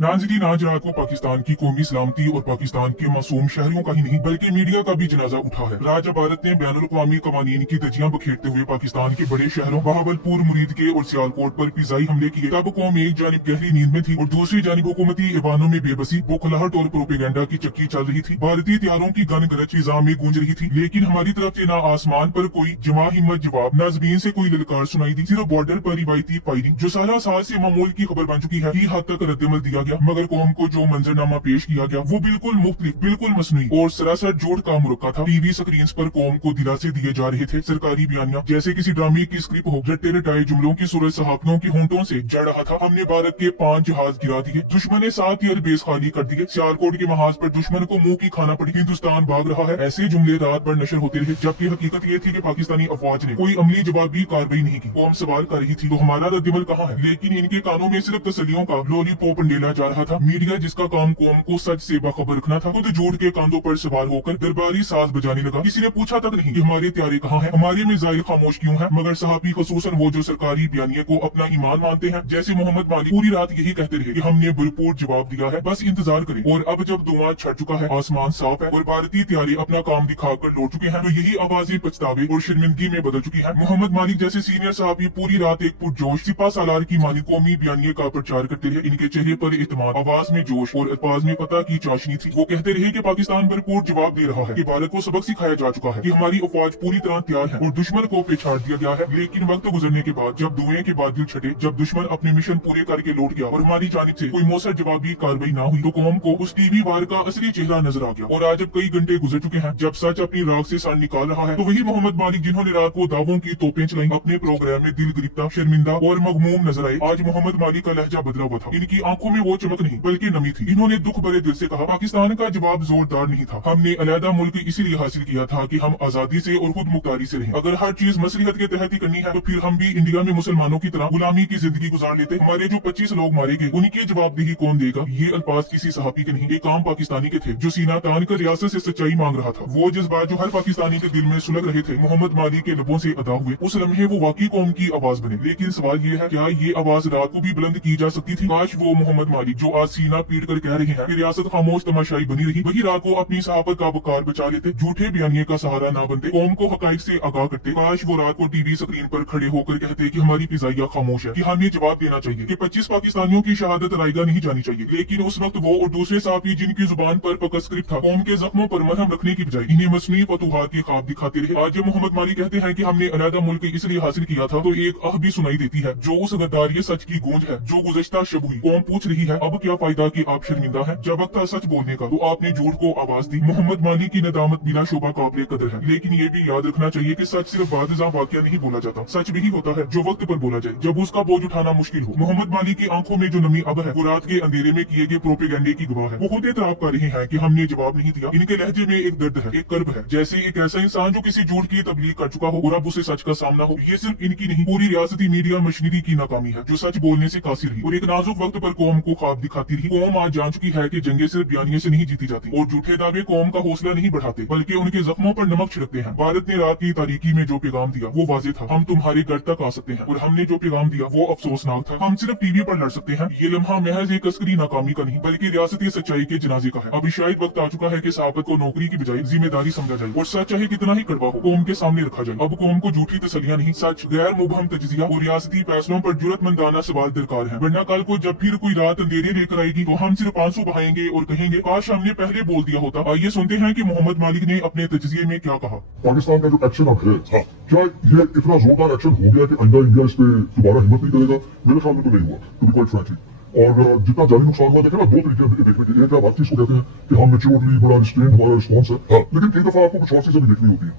नाज़रीन, आज रात को पाकिस्तान की कौमी सलामती और पाकिस्तान के मासूम शहरियों का ही नहीं बल्कि मीडिया का भी जनाजा उठा है। राजा भारत ने बैनुल अक़वामी कवानीन की धज्जियां बखेरते हुए पाकिस्तान के बड़े शहरों बहावलपुर, मुरीदके और सियालकोट पर फिजाई हमले किए। तब कौम एक जानिब गहरी नींद में थी और दूसरी जानिब हुकूमती ईवानों में बेबसी, बौखलाहट और प्रोपेगेंडा की चक्की चल रही थी। भारतीय तैयारों की गन गरज फिजा में गूंज रही थी, लेकिन हमारी तरफ से न आसमान पर कोई जमा हिम्मत जवाब, न जमीन से कोई ललकार सुनाई दी। सिर्फ बॉर्डर पर रिवायती फायरिंग जो सारा साल से मामूल की खबर बन चुकी है की हद तक रद्दमल दिया गया। मगर कौम को जो मंजरनामा पेश किया गया वो बिल्कुल मुख्तलिफ, बिल्कुल मसनूई और सरासर झूठ का मुरक्का था। टीवी स्क्रीन पर कौम को दिलासे दिए जा रहे थे सरकारी बयानियां जैसे किसी ड्रामे की स्क्रिप्ट हो। रट्टे रटाए जुमलों की सूरज सहाफियों की होंठों से जड़ रहा था। हमने भारत के 5 जहाज गिरा दिए, दुश्मन ने 7 एयरबेस खाली कर दिए, सियालकोट के महाज पर दुश्मन को मुंह की खाना पड़ी, हिंदुस्तान भाग रहा है। ऐसे जुमले रात भर नशर होते रहे, जबकि हकीकत ये थी कि पाकिस्तानी अफवाज ने कोई अमली जवाबी कार्रवाई नहीं की। कौम सवाल कर रही थी तो हमारा रद्दमल कहाँ है? लेकिन इनके कानों में सिर्फ तसलियों का लॉलीपॉप अंडेला जा रहा था। मीडिया जिसका काम कौम को सच से बाखबर रखना था, खुद झूठ के कांधों पर सवार होकर दरबारी साज बजाने लगा। किसी ने पूछा तक नहीं कि हमारे त्यारे कहाँ हैं, हमारे मिसाइल खामोश क्यों हैं। मगर सहाफी खसूसन वो जो सरकारी बयानिए को अपना ईमान मानते हैं, जैसे मोहम्मद मालिक पूरी रात यही कहते रहे कि हमने भरपूर जवाब दिया है, बस इंतजार करें। और अब जब धुआं छट चुका है, आसमान साफ है और भारतीय त्यारे अपना काम दिखाकर लौट चुके हैं, तो यही आवाजें पछतावे और शर्मिंदगी में बदल चुकी है। मोहम्मद मालिक जैसे सीनियर सहाफी पूरी रात एक पुरजोश सिपा सालार की मानी कौमी बयानिए का प्रचार करते रहे। इनके चेहरे पर इत्मीनान, आवाज में जोश और अल्फाज में पता की चाशनी थी। वो कहते रहे कि पाकिस्तान भरपूर जवाब दे रहा है, कि भारत को सबक सिखाया जा चुका है, कि हमारी अफवाज पूरी तरह तैयार है और दुश्मन को पिछाड़ दिया गया है। लेकिन वक्त गुजरने के बाद जब धुएं के बादल छटे, जब दुश्मन अपने मिशन पूरे करके लौट गया और हमारी जानिब से कोई मौसर जवाबी कार्रवाई ना हुई, तो कौम को उस टीवी वार का असली चेहरा नजर आ गया। और आज जब कई घंटे गुजर चुके हैं, जब सच अपनी राख से सान निकाल रहा है, तो वही मोहम्मद मालिक जिन्होंने रात को दावों की तोपें चलाई, अपने प्रोग्राम में दिल गिरफ्ता, शर्मिंदा और मगमूम नजर आए। आज मोहम्मद मालिक का लहजा बदला हुआ था। इनकी आंखों में वो चमक नहीं बल्कि नमी थी। इन्होंने दुख भरे दिल से कहा, पाकिस्तान का जवाब जोरदार नहीं था। हमने अलहदा मुल्क इसीलिए हासिल किया था कि हम आजादी से और खुद मुख्तारी से रहें। अगर हर चीज मसलिहत के तहत ही करनी है, तो फिर हम भी इंडिया में मुसलमानों की तरह गुलामी की जिंदगी गुजार लेते। हमारे जो 25 लोग मारे गए, उनकी जवाबदेही कौन देगा? ये अल्फाज किसी सहाफी के नहीं, एक आम पाकिस्तानी के थे जो सीना तान कर रियासत से सच्चाई मांग रहा था। वो जज्बात जो हर पाकिस्तानी के दिल में सुलग रहे थे, मोहम्मद मालिक के लबों से अदा हुए। उस लम्हे वो वाकई कौम की आवाज बने। लेकिन सवाल ये है, क्या ये आवाज रात को भी बुलंद की जा सकती थी? काश वो मोहम्मद मालिक जो आज सीना पीट कर कह रहे हैं कि रियासत खामोश तमाशाई बनी रही, वही रात को अपनी सहाफत का वकार बचा लेते, झूठे बयानिए का सहारा ना बनते, कौम को हकाइक से आगाह करते। काश वो रात को टीवी स्क्रीन पर खड़े होकर कहते कि हमारी फिजाइया खामोश है, कि हमें जवाब देना चाहिए, कि 25 पाकिस्तानियों की शहादत रायगा नहीं जानी चाहिए। लेकिन उस वक्त वो और दूसरे साथी जिनकी जुबान पर फकत स्क्रिप्ट था, कौम के जख्मों पर मरहम रखने की बजाय इन्हें मसनूई फतूहात के ख्वाब दिखाते रहे। आज जब मोहम्मद मालिक कहते हैं कि हमने अलहदा मुल्क इसलिए हासिल किया था, तो एक आह भी सुनाई देती है जो उस गद्दारी सच की गूंज है जो गुज़श्ता शब हुई। कौम पूछ रही है, अब क्या फायदा कि आप शर्मिंदा हैं? जब वक्त था सच बोलने का, तो आपने झूठ को आवाज दी। मोहम्मद मालिक की नदामत बिला शोभा काबिल कदर है, लेकिन ये भी याद रखना चाहिए कि सच सिर्फ बादशाह वाकया नहीं बोला जाता, सच भी होता है जो वक्त पर बोला जाए, जब उसका बोझ उठाना मुश्किल हो। मोहम्मद मालिक की आंखों में जो नमी अब है, वो रात के अंधेरे में किए गए प्रोपेगेंडे की गवाह है। वो खुद एतराफ कर रहे हैं कि हमने जवाब नहीं दिया। इनके लहजे में एक दर्द है, एक कर्ब है, जैसे एक ऐसा इंसान जो किसी झूठ की तबलीग कर चुका हो और अब उसे सच का सामना हो। ये सिर्फ इनकी नहीं, पूरी रियासती मीडिया मशीनरी की नाकामी है जो सच बोलने से कासिर रही और एक नाजुक वक्त पर कौम को ख्वाब दिखाती रही। कौम आज जान चुकी है कि जंगे सिर्फ बयानिए से नहीं जीती जाती और झूठे दावे कौम का हौसला नहीं बढ़ाते बल्कि उनके जख्मों पर नमक छिड़कते हैं। भारत ने रात की तारीकी में जो पैगाम दिया वो वाज़ेह था, हम तुम्हारे घर तक आ सकते हैं, और हमने जो पैगाम दिया वो अफसोसनाक था, हम सिर्फ टीवी पर लड़ सकते हैं। ये लम्हा महज एक अस्करी नाकामी का नहीं बल्कि रियासती सच्चाई के जनाजे का है। अब शायद वक्त आ चुका है कि सहाफत को नौकरी की बजाय जिम्मेदारी समझा जाए और सच चाहे कितना ही कड़वा हो कौम के सामने रखा जाए। अब कौम को झूठी तसलियां नहीं, सच, गैर मुबहम तजिया और रियासती फैसलों पर जुर्रतमंदाना सवाल दरकार है। वरना कल को जब फिर कोई रात अंधेरे लेकर आएगी तो हम सिर्फ आंसू बहाएंगे और कहेंगे काश हमने पहले बोल दिया होता। आइए सुनते हैं कि मोहम्मद मालिक ने अपने तजिए में क्या कहा। पाकिस्तान का जो एक्शन अब है, क्या ये इतना जोरदार एक्शन हो गया कि आइंदा इंडिया इस पे दोबारा हिम्मत नहीं करेगा? मेरे ख्याल में तो नहीं हुआ, टू बी क्वाइट फ्रैंकली। और जितना जानी नुकसान हुआ, देखे ना, दो तरीके देखने के। एक आप चीज को कहते हैं कि हम मेच्योरली बड़ा रिस्ट्रेंड हमारा रिस्पॉन्स है, लेकिन कई दफा आपको कुछ और चीजें भी देखनी होती है।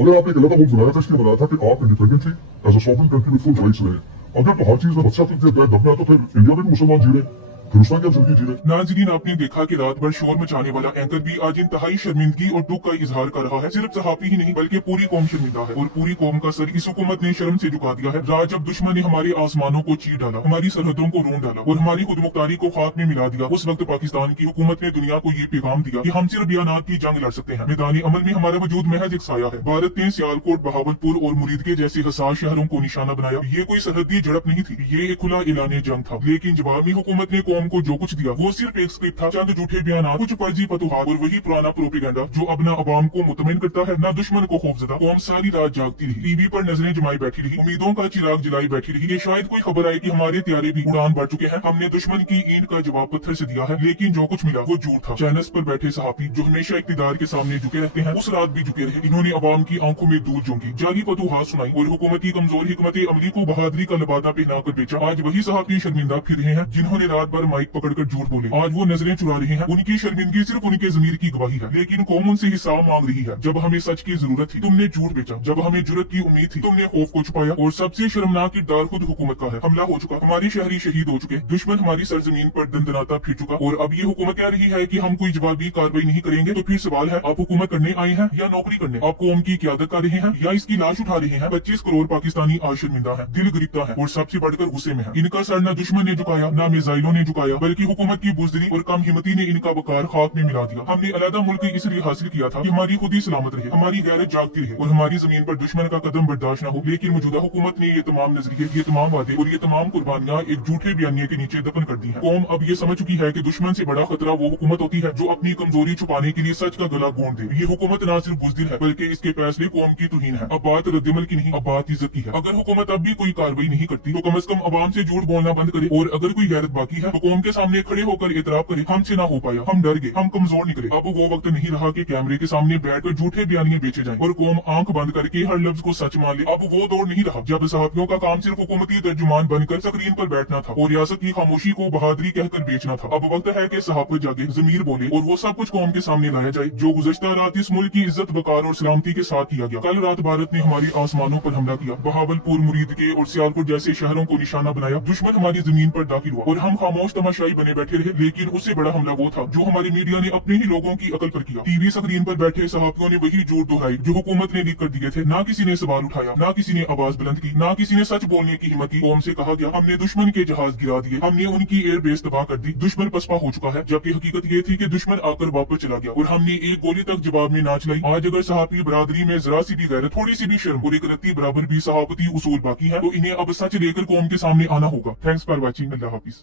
अगर आपने एक अलग मुल्क बनाया था, इसलिए बनाया था कि आप इंडिपेंडेंट थी, as a sovereign country with full rights रहे। अगर तो हर चीज में बच्चा फिर दब में आता, फिर इंडिया में भी मुसलमान जी रहे, फिर उसका क्या जिंदगी जी रहे। नाज़रीन, आपने देखा कि रात भर शोर मचाने वाला एंकर भी आज इंतहाई शर्मिंदगी और दुख का इजहार कर रहा है। सिर्फ सहाफी ही नहीं बल्कि पूरी कौम शर्मिंदा है और पूरी कौम का सर इस हुकूमत ने शर्म से झुका दिया है। रात जब दुश्मन ने हमारे आसमानों को चीर डाला, हमारी सरहदों को रोंद डाला और हमारी खुद मुख्तारी को खाक में मिला दिया, उस वक्त पाकिस्तान की हुकूमत ने दुनिया को ये पैगाम दिया कि हम सिर्फ बयानात की जंग लड़ सकते हैं, मैदानी अमल में हमारा वजूद महज एक साया है। भारत ने सियालकोट, बहावलपुर और मुरीदके जैसे हसास शहरों को निशाना बनाया। ये कोई सरहदी झड़प नहीं थी, ये एक खुला ऐलान जंग था। लेकिन जवाबी हुकूमत ने कौम कौम को जो कुछ दिया वो सिर्फ एक स्क्रिप्ट था, चंद झूठे बयान, कुछ फर्जी फतवाहत और वही पुराना प्रोपेगेंडा जो अब ना अवाम को मुतमिन करता है ना दुश्मन को खौफजदा। कौम सारी रात जागती रही, टीवी पर नजरें जमाई बैठी रही, उम्मीदों का चिराग जलाई बैठी रही। ये शायद कोई खबर आए कि हमारे त्यारे भी उड़ान भर चुके हैं, हमने दुश्मन की ईंट का जवाब पत्थर से दिया है, लेकिन जो कुछ मिला वो झूठ था। चैनल्स पर बैठे सहाफी जो हमेशा इक्तिदार के सामने झुके रहते हैं, उस रात भी झुके रहे। इन्होंने अवाम की आंखों में दूध झोंकी, जाली फतवाहत सुनाई और हुकूमत की कमजोर हिकमत अमली को बहादुरी का लबादा पहनाकर बेचा। आज वही सहाफी शर्मिंदा फिर रहे हैं जिन्होंने रात भर माइक पकड़कर झूठ बोले, आज वो नजरें चुरा रहे हैं। उनकी शर्मिंदगी सिर्फ उनके जमीर की गवाही है, लेकिन कौम उनसे हिसाब मांग रही है। जब हमें सच की जरूरत थी तुमने झूठ बेचा, जब हमें जुर्रत की उम्मीद थी तुमने खौफ को छुपाया, और सबसे शर्मनाक किरदार खुद हुकूमत का है। हमला हो चुका, हमारे शहरी शहीद हो चुके, दुश्मन हमारी सरजमीन पर दंदनाता फिर चुका, और अब ये हुकूमत कह रही है कि हम कोई जवाबी कार्रवाई नहीं करेंगे। तो फिर सवाल है, आप हुकूमत करने आए हैं या नौकरी करने? आप कौम की क्यादत कर रहे हैं या इसकी लाश उठा रहे हैं? 25 करोड़ पाकिस्तानी आज शर्मिंदा है, दिल गिरता है और सबसे बढ़कर गुस्से में है। इनका सर न दुश्मन ने झुकाया न मिसाइलों ने झुकाया, बल्कि हुकूमत की बुजदरी और कम हिम्मती ने इनका वकार खाक में मिला दिया। हमने अलग मुल्क इसलिए हासिल किया था कि हमारी खुद ही सलामत रहे, हमारी गैरत जागती रहे और हमारी जमीन पर दुश्मन का कदम बर्दाश्त न हो। लेकिन मौजूदा हुकूमत ने ये तमाम नजरिए, ये तमाम वादे और ये तमाम कुर्बानियां एक झूठे बयानिए के नीचे दफन कर दी है। कौम अब ये समझ चुकी है कि दुश्मन से बड़ा खतरा वो हुकूमत होती है जो अपनी कमजोरी छुपाने के लिए सच का गला घोंट दे। ये हुकूमत न सिर्फ बुज़दिल है बल्कि इसके फैसले कौम की तौहीन है। अब बात रद्दमल की नहीं, अब बात इज्जत की है। अगर हुकूमत अब भी कोई कार्रवाई नहीं करती तो कम से कम अवाम से झूठ बोलना बंद करे, और अगर कोई गैरत बाकी है तो कौम के सामने खड़े होकर इतराफ करे, हमसे ना हो पाया, हम डर गए, हम कमजोर निकले। अब वो वक्त नहीं रहा कि कैमरे के सामने बैठकर झूठे बयानिए बेचे जाएं और कौम आंख बंद करके हर लफ्ज को सच मान ले। अब वो दौर नहीं रहा जब सहाफियों का काम सिर्फ हुकूमती तर्जुमान बनकर स्क्रीन पर बैठना था और रियासत की खामोशी को बहादुरी कहकर बेचना था। अब वक्त है कि सहाफत जागे, जमीर बोले और वो सब कुछ कौम के सामने लाया जाए जो गुज़श्ता रात इस मुल्क की इज्जत, वकार और सलामती के साथ किया गया। कल रात भारत ने हमारे आसमानों पर हमला किया, बहावलपुर, मुरीद के और सियालकोट जैसे शहरों को निशाना बनाया। दुश्मन हमारी जमीन पर दाखिल हुआ और हम खामोश तमाशाई बने बैठे रहे, लेकिन उससे बड़ा हमला वो था जो हमारी मीडिया ने अपने ही लोगों की अकल पर किया। टीवी स्क्रीन पर बैठे सहाफियों ने वही झूठ दोहराए जो हुकूमत ने लिख कर दिए थे। ना किसी ने सवाल उठाया, ना किसी ने आवाज बुलंद की, ना किसी ने सच बोलने की हिम्मत की। कौम से कहा गया हमने दुश्मन के जहाज गिरा दिए, हमने उनकी एयर बेस तबाह कर दी, दुश्मन पसपा हो चुका है। जबकि हकीकत ये थी कि दुश्मन आकर वापस चला गया और हमने एक गोली तक जवाब में ना चलाई। आज अगर सहाफी बरादरी में जरा सी भी गैरत, थोड़ी सी भी शर्म और एक रत्ती बराबर भी सहाफती उसूल बाकी है तो इन्हें अब सच लेकर कौम के सामने आना होगा। Thanks for watching. Allah Hafiz.